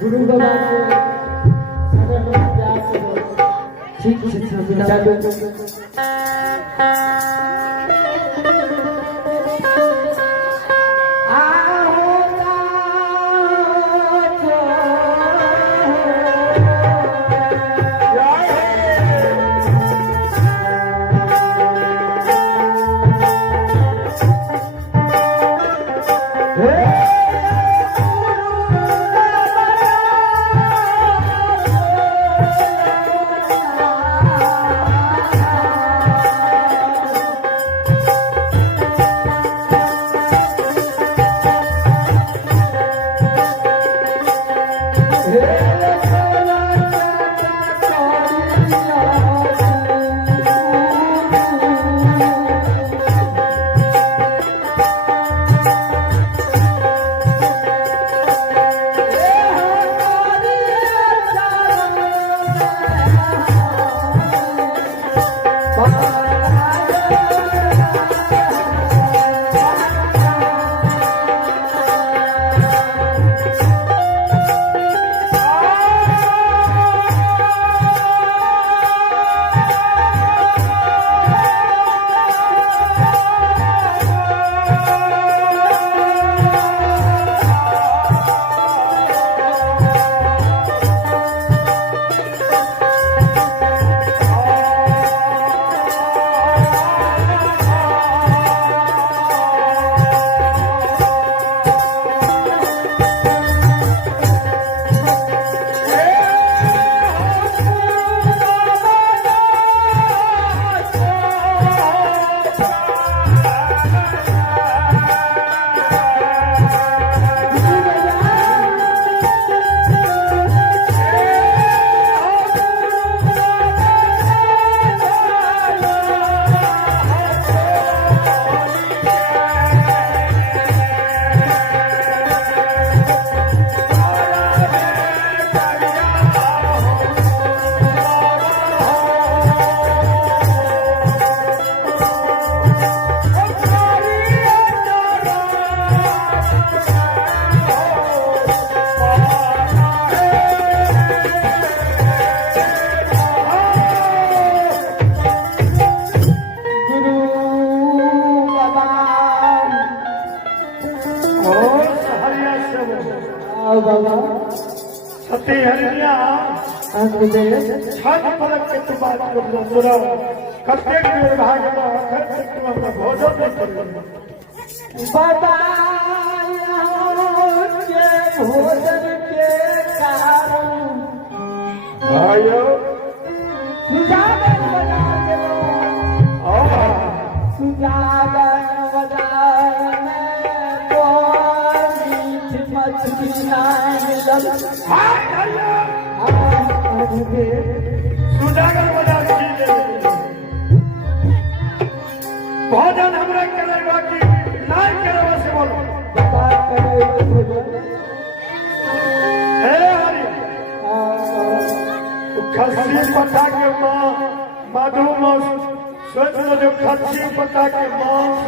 गुरु बाबा ठीक बाबा सती हरिया छठ पलक के तू बात कर लो सुनो कतेक बेर भाग लो फिर तू अपना भोजन नहीं कर बाबा के भोजन के कारण भाइयों सुजागर बाजार के लोग सुजागर बाजार में सुजागर बाजार भोजन हमरा करेगा कि नहीं करेगा से बोलो खस्सी पटा के मधुमास सोच लो जो खस्सी पटा के मांस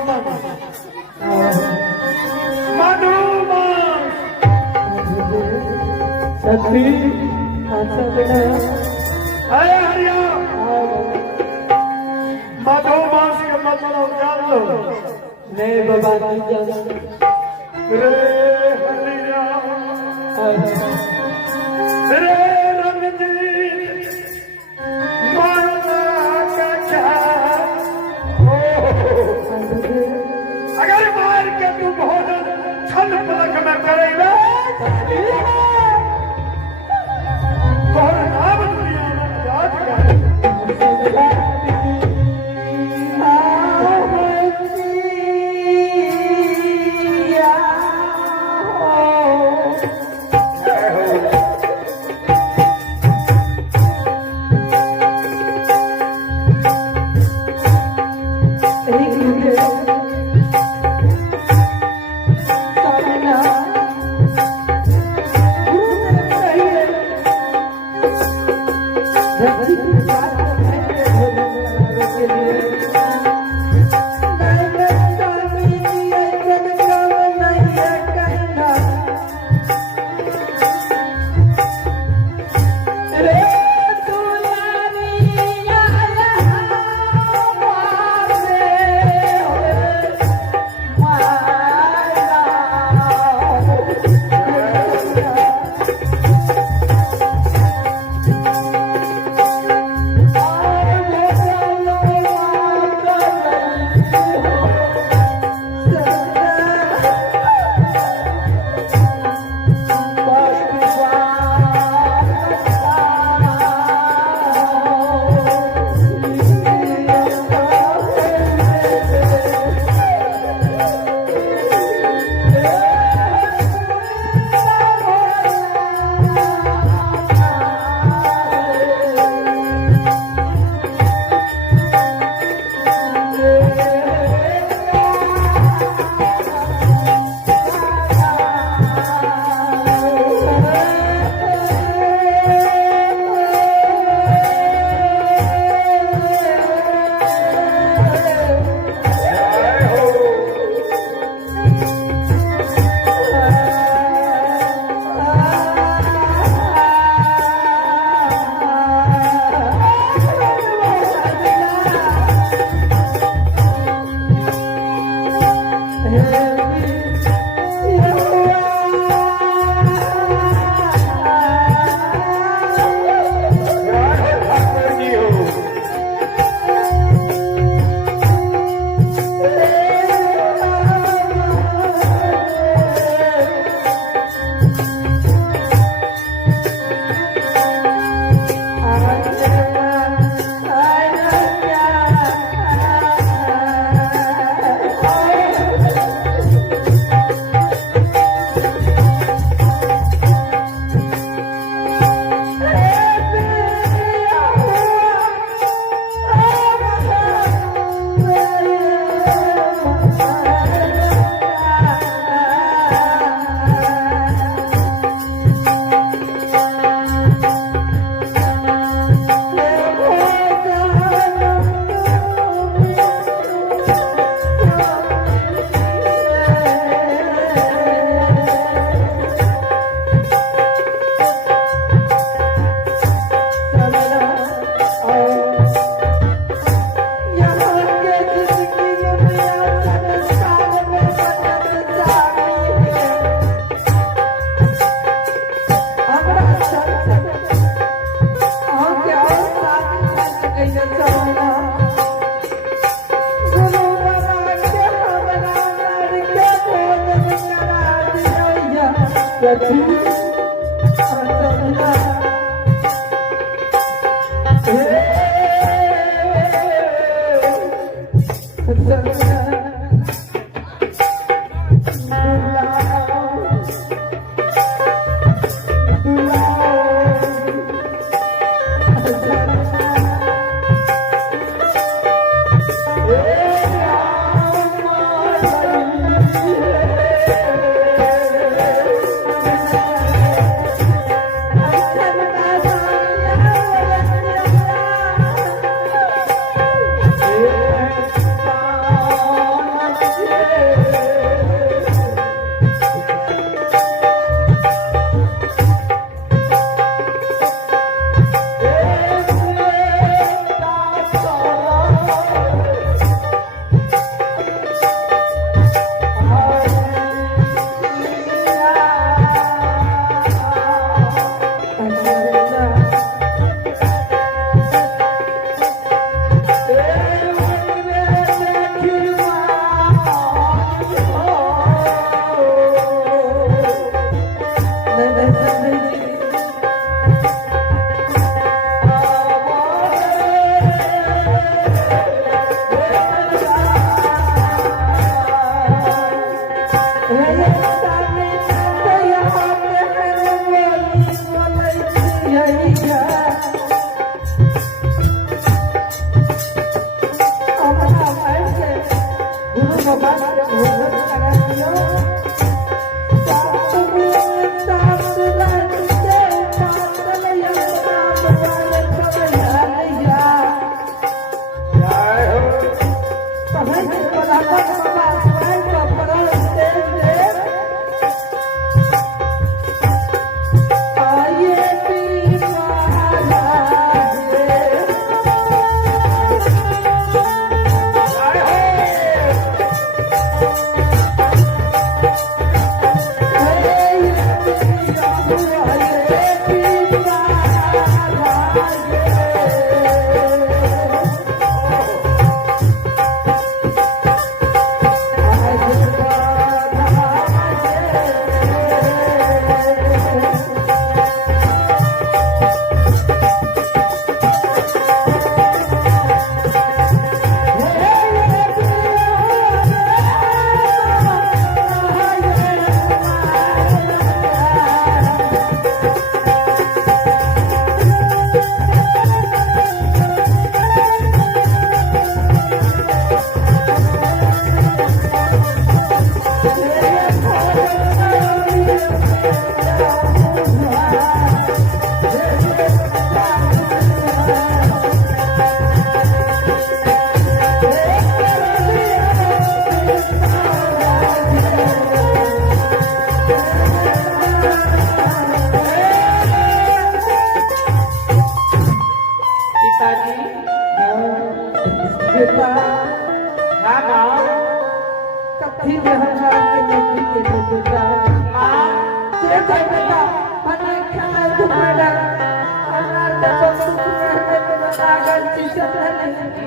मधुमास सती हरिया मधुमास के मतलब जान लो नहीं बाबा नहीं जान रे हरिया रे रमजीत माना का क्या अगर मार के तू भोजन छल पलक में करेगा तो नाम दुनिया में याद कर Let's सखी सजना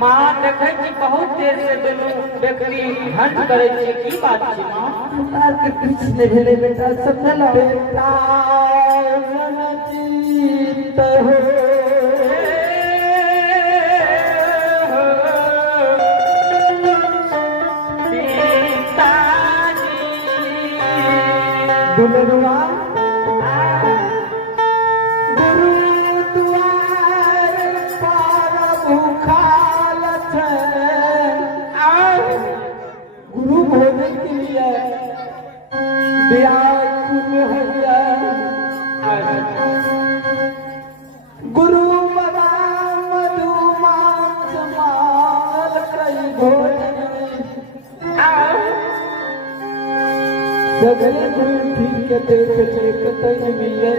माँ देखे कि बहुत देर से दुनू बेकरी हंट करे छी की बात छी माँ हमरा के कुछ नहीं भेले बेटा समझल बेटा रणजीत हो दुलरुआ गुरु होने के लिए व्याकुल है गुरु बना मधु मांस माल कई भोजन सगले गुरु ठीक देख तय मिले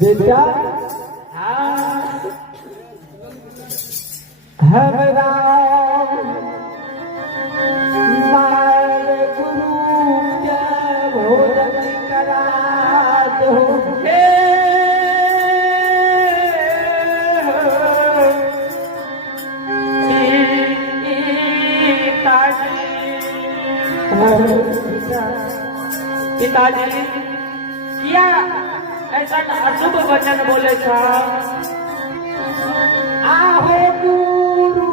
बेटा हमरा माल गुरु के भोजन करा दो हे पिताजी क्या ऐसा अशुभ वचन बोले साहब? आहो गुरु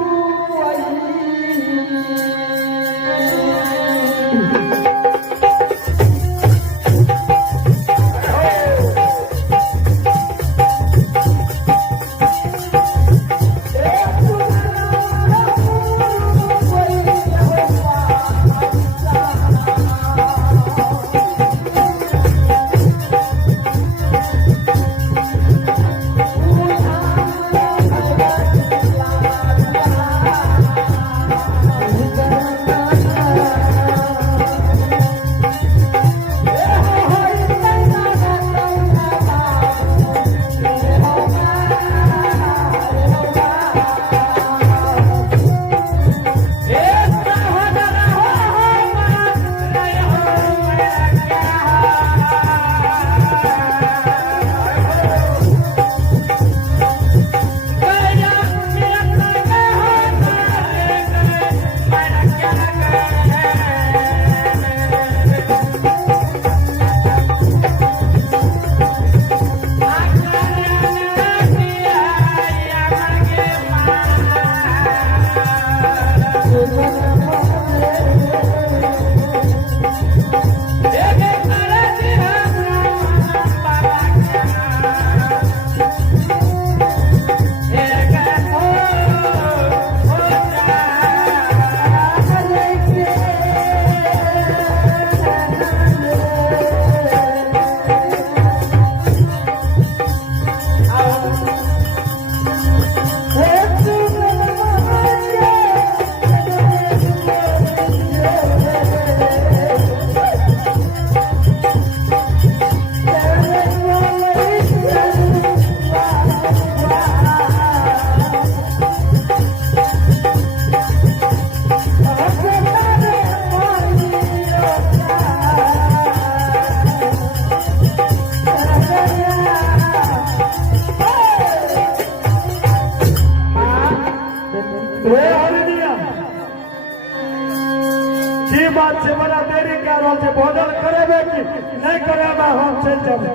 की बात से बड़ा देरी क्या रहा है? भोजन करेबे कि नहीं करेबे? हम चल जाबे।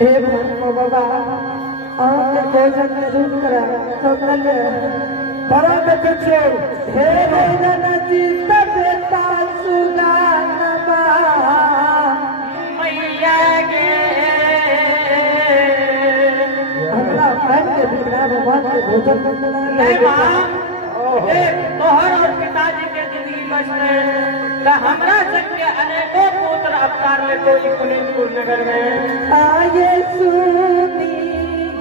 हे भगवान बाबा हमके भोजन जरूर करा सकल बड़ा देखे छे हे भोजन जीत बेटा सुगानमा मैया गे हमरा मन के बिगड़ा भगवान के भोजन करना नहीं माँ, तोहर और पिताजी के जिंदगी बच रहे का हमरा संग अनेकों पुत्र अवतार ले तो पुनीतपुर नगर में आये सुनी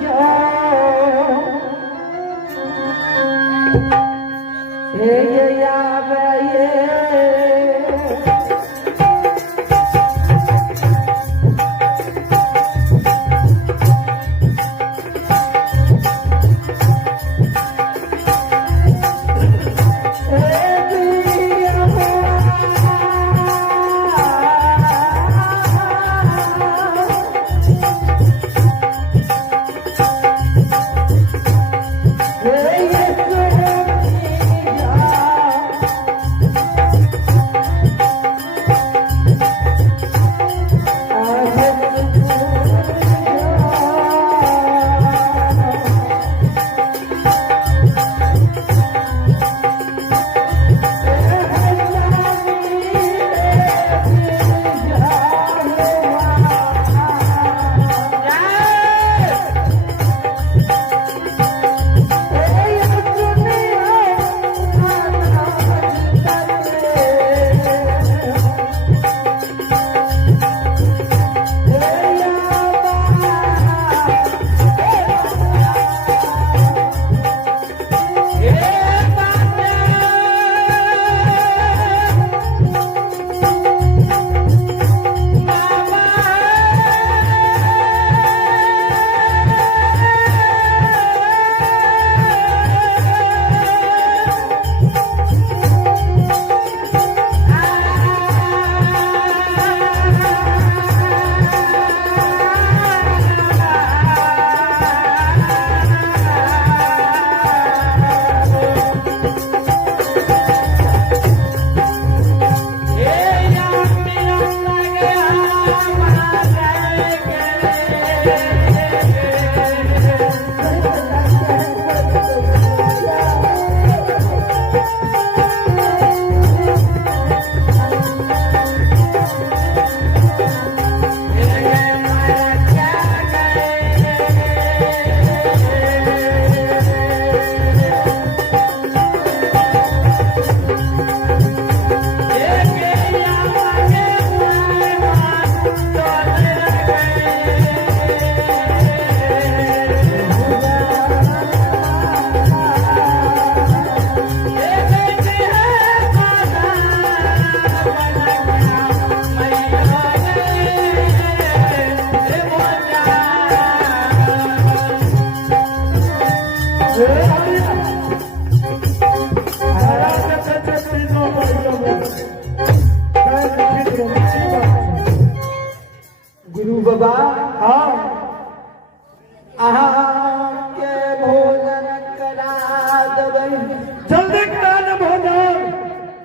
जो हे आवे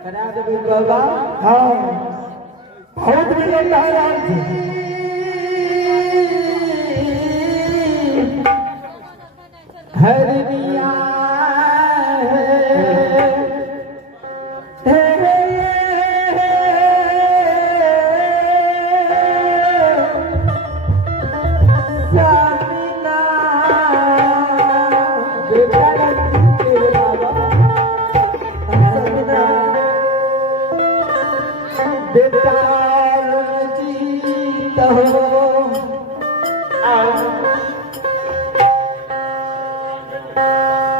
करा देबे बाबा। हाँ बहुत मिलन है राम जी। हरनिया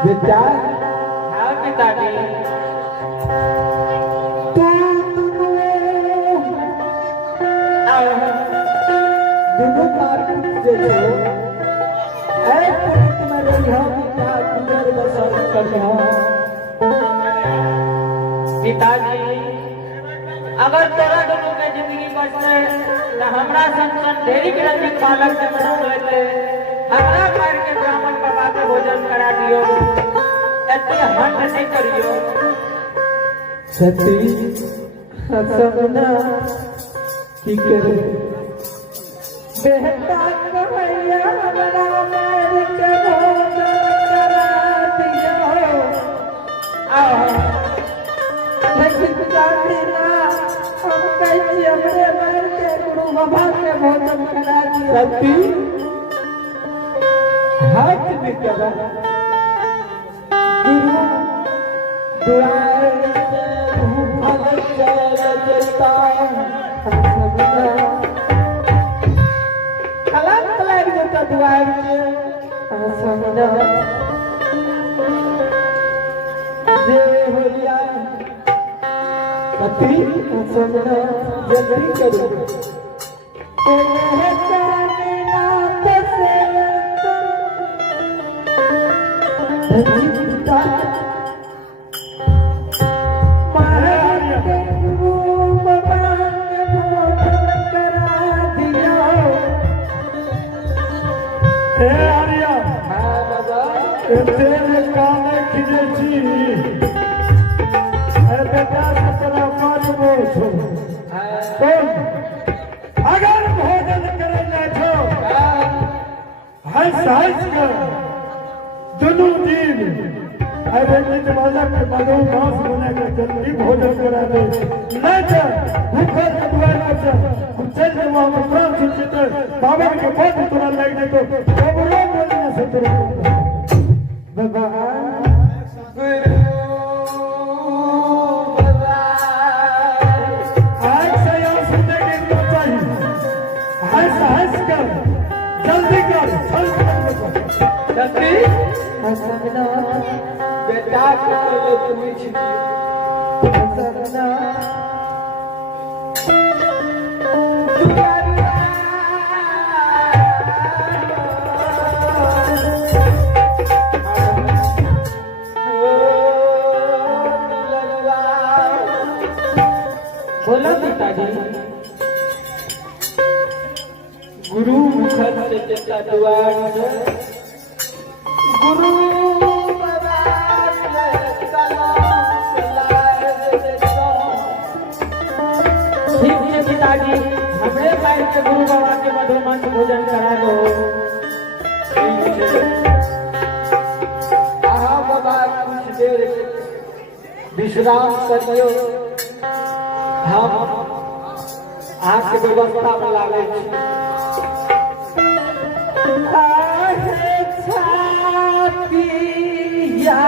बेटा हाँ पिताजी। दोनों पार्टी जो ऐसे तुम्हारे यहाँ का सुंदर बसर कर रहा। पिताजी अगर तोरा दोनों के जिंदगी बचते तो हमरा संग ढेरी के नजदीक पालक से मदद लेते, हमरा मार के ब्राह्मण बाबा के भोजन करा दियो, एते हट नहीं करियो। सती सपना की करे बेहता कमैया हमरा मार के भोजन करा दियो। लेकिन जानी ना हम कैसे हमरे मार के गुरु बाबा के भोजन करा दियो। सती हाथ में करा गुरु दुआर कलंक लग जाता दुआर जे होलिया पति समझना जल्दी करो। तेरे काने खिजे छी बेटा सतना मालूम छो तुम अगर भोजन करे ना छो हंस हंस कर दोनों दिन अरे नित वाला के मधु मांस बना के जल्दी भोजन करा दे ना जा भूखा के दुआरा से हम चल जाओ हम प्राण सुचित बाबा के पास तोरा लग दे तो कबरो बोलने से तेरे भगवान आज से यहाँ सुनने के लिए चाहिए हंस हंस कर जल्दी कर जल्दी समझना बेटा के लिए तुम्हें छिटियो। समझना बोला पिताजी। गुरु मुखर से जता दुआर गुरु ठीक है पिताजी, हमरे पैर के गुरु बाबा के मधुमंत भोजन करा दो। आहा बाबा कुछ देर विश्राम करियो। हम आके व्यवस्था में लागे छी। छाती या